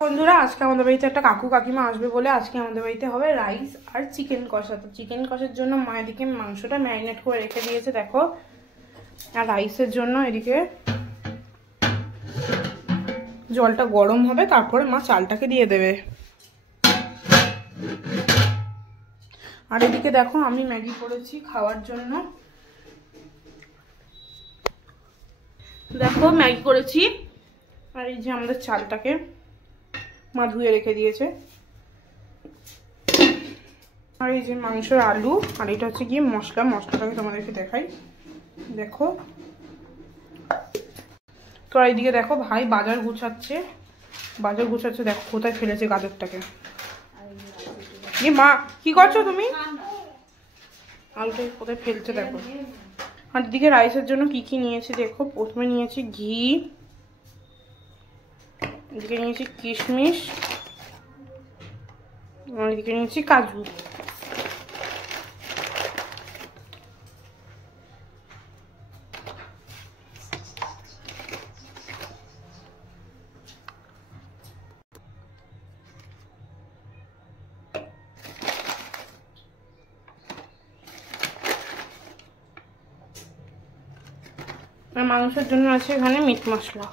বন্ধুরা আজকে আমাদের বাড়িতে একটা কাকু কাকিমা আসবে বলে আজকে আমাদের বাড়িতে হবে রাইস আর চিকেন কষা। তো চিকেন কষার জন্য মা এদিকে মাংসটা ম্যারিনেট করে রেখে দিয়েছে দেখো, আর রাইসের জন্য এদিকে জলটা গরম হবে, তারপরে মা চালটাকে দিয়ে দেবে। আর এদিকে দেখো আমি ম্যাগি করেছি খাওয়ার জন্য, দেখো ম্যাগি করেছি। আর এই যে আমাদের চালটাকে মা ধুয়ে রেখে দিয়েছে, আর এই যে মাংসের আলু, আর এটা হচ্ছে গিয়ে মশলাটাকে তোমাদেরকে দেখাই দেখো। তো আর এইদিকে দেখো ভাই বাজার গুছাচ্ছে দেখো কোথায় ফেলেছে গাজরটাকে। মা কি করছো তুমি? আলুটা কোথায় ফেলছে দেখো। আর এদিকে রাইসের জন্য কি কি নিয়েছি দেখো, প্রথমে নিয়েছি ঘি, এদিকে নিয়েছি কিশমিশ, আর এদিকে নিয়েছি কাজু। আর মাংসের জন্য আছে এখানে মিট মশলা।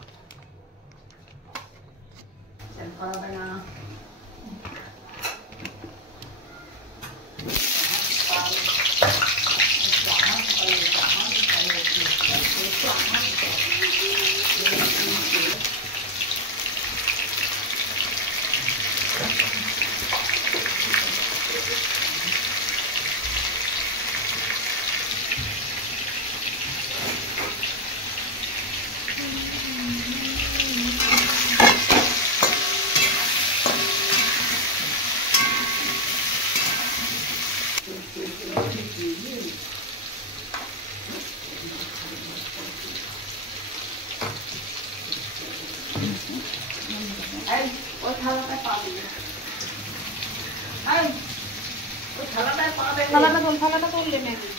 থালাটা করলে ম্যাগি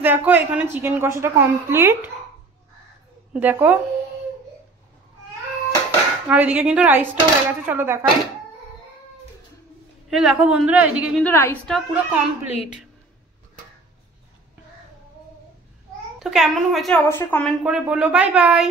দেখো। এখানে চিকেন কষাটা কমপ্লিট দেখো, আর এদিকে কিন্তু রাইসটাও হয়ে গেছে, চলো দেখাই। এই দেখো বন্ধুরা, এদিকে কিন্তু রাইসটা পুরো কমপ্লিট। তো কেমন হয়েছে অবশ্যই কমেন্ট করে বলো। Bye bye.